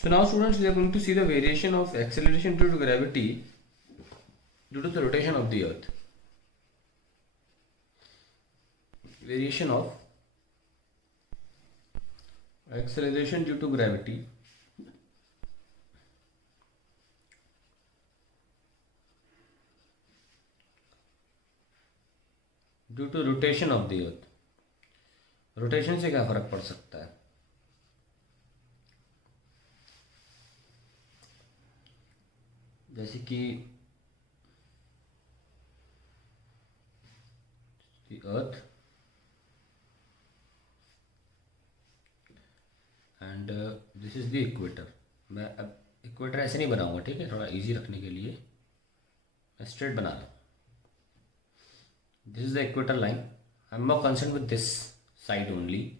So now students, we are going to see the variation of acceleration due to gravity due to the rotation of the earth. Variation of acceleration due to gravity due to rotation of the earth. Rotation से क्या फर्क पड़ सकता है? जैसे कि the earth and this is the equator. मैं अब इक्वेटर ऐसे नहीं बनाऊंगा, ठीक है, थोड़ा इजी रखने के लिए मैं स्ट्रेट बना रहा हूँ. This is the equator line. I am more concerned with this side only.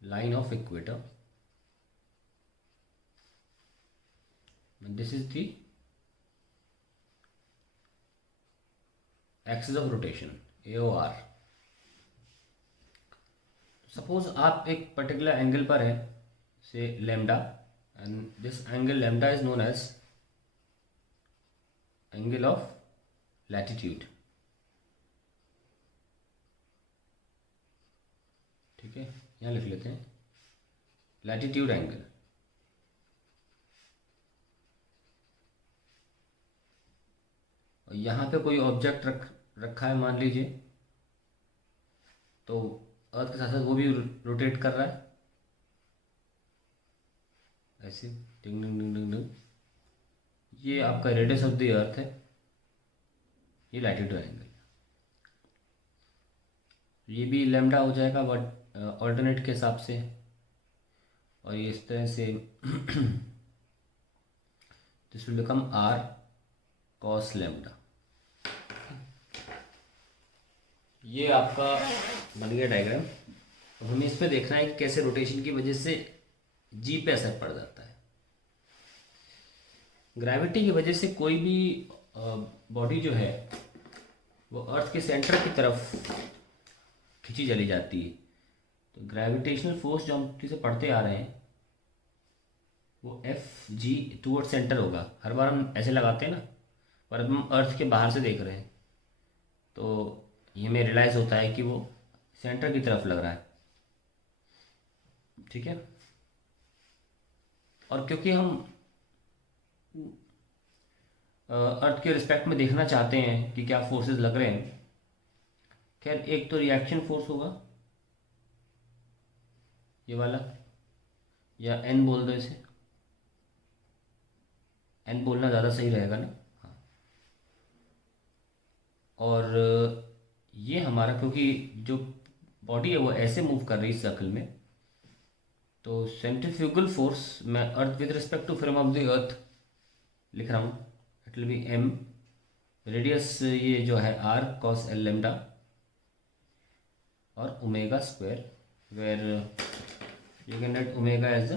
Line of equator. And this is the axis of rotation, AOR. Suppose आप एक particular angle पर हैं, say lambda, and this angle lambda is known as angle of latitude. ठीक है, यहाँ लिख लेते हैं लैटिट्यूड एंगल. और यहाँ पे कोई ऑब्जेक्ट रखा है मान लीजिए, तो अर्थ के साथ साथ वो भी रोटेट कर रहा है ऐसे टिंग टिंग टिंग टिंग टिंग. ये आपका रेडियस ऑफ द अर्थ है, ये लैटिट्यूड एंगल. ये भी लैम्डा हो जाएगा बट ऑल्टरनेट के हिसाब से, और ये इस तरह से this will become r cos lambda. ये आपका बन गया डायग्राम. अब हमें इस पे देखना है कि कैसे रोटेशन की वजह से जी पे असर पड़ जाता है. ग्रेविटी की वजह से कोई भी बॉडी जो है वो अर्थ के सेंटर की तरफ खींची चली जाती है. तो ग्रेविटेशनल फोर्स जो हम से पढ़ते आ रहे हैं वो एफ जी टूवर्ड सेंटर होगा. हर बार हम ऐसे लगाते हैं ना, पर अब हम अर्थ के बाहर से देख रहे हैं तो ये हमें रियलाइज़ होता है कि वो सेंटर की तरफ लग रहा है. ठीक है, और क्योंकि हम अर्थ के रिस्पेक्ट में देखना चाहते हैं कि क्या फोर्सेस लग रहे हैं. खैर, एक तो रिएक्शन फोर्स होगा ये वाला, या एन बोल दो इसे, एन बोलना ज़्यादा सही रहेगा ना. हाँ, और ये हमारा, क्योंकि जो बॉडी है वो ऐसे मूव कर रही है सर्कल में, तो सेंट्रीफ्यूगल फोर्स मैं earth with respect to frame of the earth लिख रहा हूँ. It will be m, radius ये जो है आर कॉस एल लैम्डा, और omega square, where you can write omega as the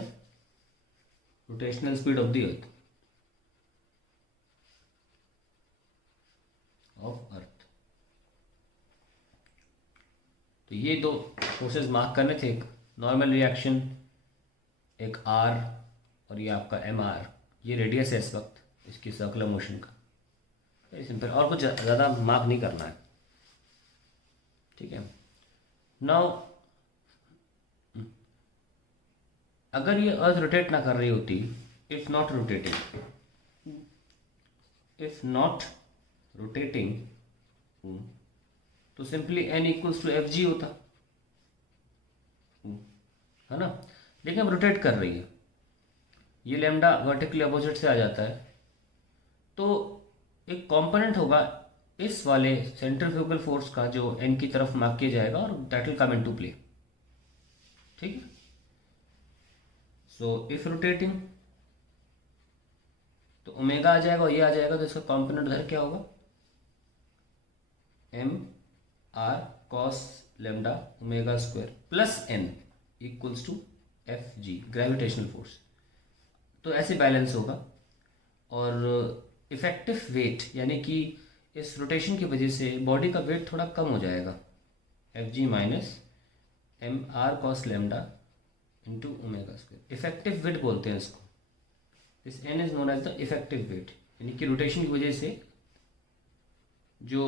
rotational speed of the earth of earth. तो ये दो फोर्सेस मार्क करने थे, एक नॉर्मल रिएक्शन, एक आर, और ये आपका एम आर. ये रेडियस है इस वक्त इसकी सर्कुलर मोशन का. वेरी सिंपल, और कुछ ज़्यादा मार्क नहीं करना है. ठीक है. नाउ अगर ये अर्थ रोटेट ना कर रही होती, इफ नॉट रोटेटिंग, तो simply N equals to F g होता है ना. लेकिन अब रोटेट कर रही है, ये लैम्डा वर्टिकली अपोजिट से आ जाता है, तो एक कंपोनेंट होगा इस वाले सेंट्रीफ्यूगल फोर्स का जो एन की तरफ मार्क किया जाएगा, और that will come into play. ठीक है. सो इफ रोटेटिंग तो ओमेगा आ जाएगा और ये आ जाएगा, तो इसका कंपोनेंट उधर क्या होगा, m r cos lambda omega square plus N equals to F g, gravitational force. तो ऐसे बैलेंस होगा. और इफेक्टिव वेट, यानी कि इस रोटेशन की वजह से बॉडी का वेट थोड़ा कम हो जाएगा, F g minus m r cos lambda into omega square. Effective weight बोलते हैं इसको, this N is known as the effective weight, यानी कि रोटेशन की वजह से जो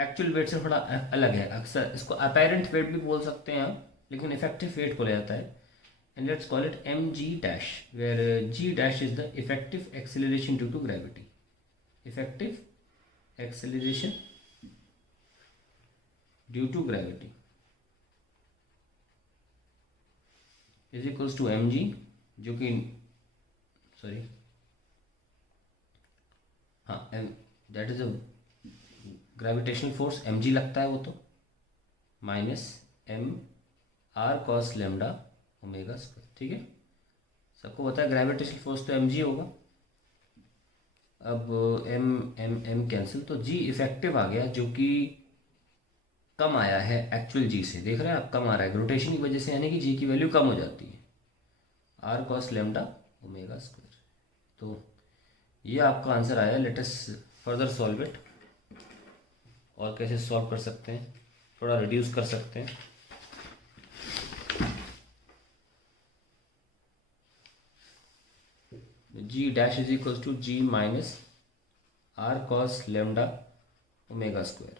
एक्चुअल वेट से थोड़ा अलग है। अक्सर इसको अपैरेंट वेट भी बोल सकते हैं आप, लेकिन इफेक्टिव वेट बोला जाता है। And let's call it m g dash, where g dash is the effective acceleration due to gravity. Effective acceleration due to gravity is equals to m g, जो कि सॉरी हाँ m, that is a gravitational force m g लगता है वो तो, minus m r cos lambda omega square. ठीक है, सबको पता है ग्रेविटेशनल फोर्स तो एम जी होगा। अब एम एम एम कैंसिल, तो जी इफेक्टिव आ गया, जो कि कम आया है एक्चुअल जी से। देख रहे हैं आप, कम आ रहा है रोटेशन की वजह से, यानी कि जी की वैल्यू कम हो जाती है, r cos lambda omega square. तो ये आपका आंसर आया। Let us further solve it. और कैसे सॉल्व कर सकते हैं, थोड़ा रिड्यूस कर सकते हैं। G dash is equal to G minus R cos lambda omega square.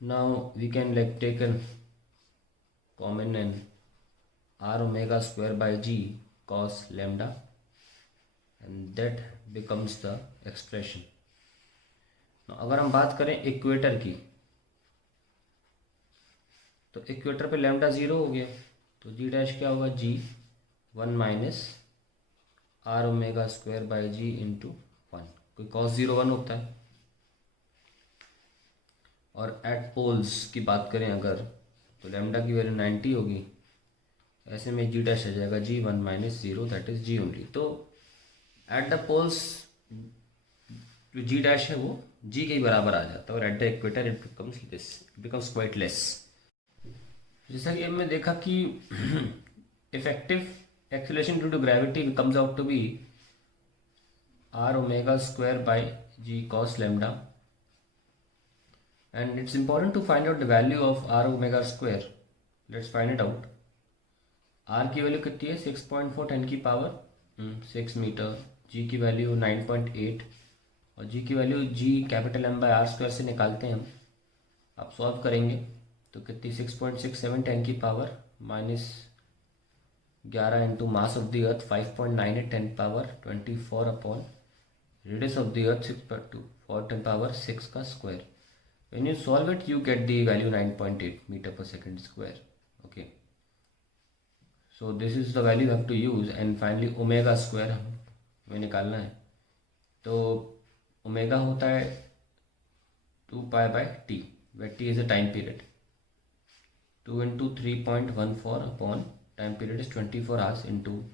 Now we can like take a common and r omega square by g cos lambda, and that becomes the expression. Now अगर हम बात करें equator की, तो equator पे lambda zero हो गया, तो जी डैश क्या होगा, G one minus R omega square by G into one, कोई कॉस ज़ीरो वन होता है। और एट पोल्स की बात करें अगर, तो लैम्डा की वैल्यू 90 होगी, ऐसे में जी डैश आ जाएगा G one minus zero, that is G only. तो एट द पोल्स जो जी डैश है वो जी के ही बराबर आ जाता है, और at the equator it becomes this, it becomes quite less. जैसा कि हमने देखा कि effective acceleration due to gravity comes out to be r omega square by g cos lambda, and it's important to find out the value of r omega square. Let's find it out. r की value कितनी है, 6.4 10 की power 6 metre, g की value 9.8, और g की value g capital m by r square से निकालते हैं हम। आप सॉल्व करेंगे तो कितनी, 6.67 10 की power minus 11 into mass of the earth 5.98 10 power 24 upon radius of the earth 6.2 4 10 power 6 का square. When you solve it, you get the value 9.8 meter per second square. Okay. So this is the value you have to use, and finally omega square हमें निकालना है। तो omega होता है 2 pi by T, where t is a time period. 2 into 3.14 upon time period is 24 hours into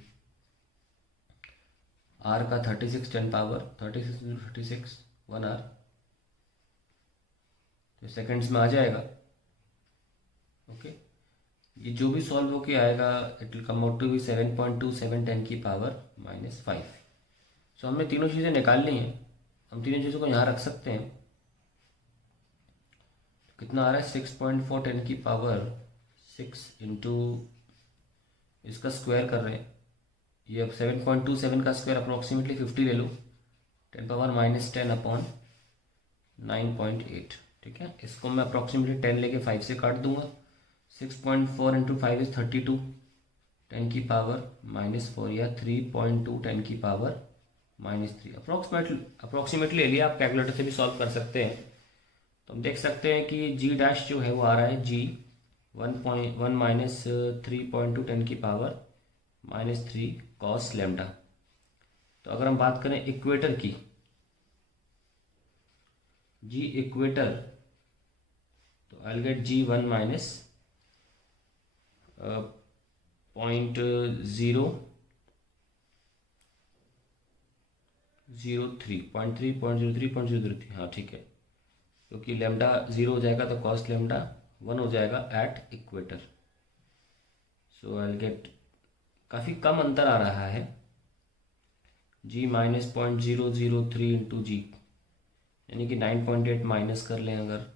r का 36 10 power 36 into 36 1 hour, तो seconds में आ जाएगा। ओके, ये जो भी सॉल्व होके आएगा it will come out to be 7.27 10 की पावर माइनस 5। सो हमें तीनों चीज़ें निकालनी हैं, हम तीनों चीज़ों को यहाँ रख सकते हैं। तो कितना आ रहा है, 6.4 10 की पावर 6 इंटू इसका स्क्वायर कर रहे हैं, ये अब 7.27 का स्क्वायर अप्रोक्सीमेटली 50 ले लो, 10 पावर माइनस 10 अपॉन 9.8। ठीक है, इसको मैं अप्रॉक्सीमेटली 10 लेके 5 से काट दूंगा। 6.4 इंटू 5 इज 32 10 की पावर माइनस 4, या 3.2 10 की पावर माइनस 3 अप्रॉक्सीमेटली ले लिया। आप कैलकुलेटर से भी सॉल्व कर सकते हैं। तो हम देख सकते हैं कि जी डैश जो है वो आ रहा है जी 1.1 माइनस 3.2 10 की पावर माइनस 3 कॉस लेमडा। तो अगर हम बात करें इक्वेटर की, जी इक्वेटर, तो I get g one minus 0.03 हाँ ठीक है, क्योंकि लेमडा ज़ीरो हो जाएगा तो कॉस लेमडा 1 हो जाएगा at equator. So I get, काफ़ी कम अंतर आ रहा है, जी माइनस 0.003 इंटू जी, यानी कि 9.8 माइनस कर लें अगर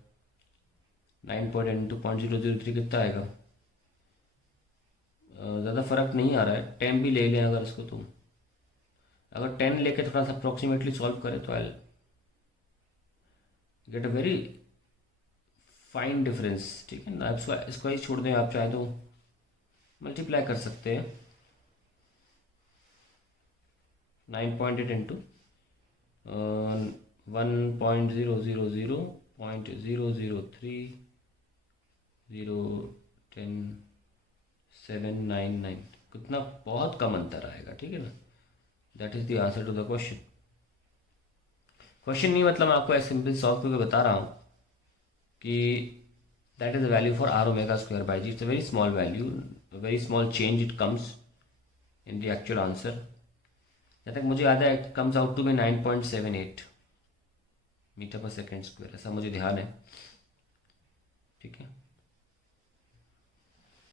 9.003 कितना आएगा? ज़्यादा फर्क नहीं आ रहा है, 10 भी ले लें अगर इसको, तो अगर 10 लेके थोड़ा सा अप्रोक्सीमेटली सॉल्व करें तो I get a very fine difference. ठीक है ना, इसको ही छोड़ दें, आप चाहे तो मल्टीप्लाई कर सकते हैं 9.8 इंटू 1.000.003 कितना, बहुत कम अंतर आएगा। ठीक है ना, that is the answer to the question. Question नहीं मतलब मैं आपको ऐसे सिंपल सॉल्व करके बता रहा हूँ कि that is the value for r omega square by g. It's a very small value, very small change it comes in the actual answer. जहाँ तक मुझे याद है it comes out to be 9.78 metre per second square, ऐसा मुझे ध्यान है। ठीक है।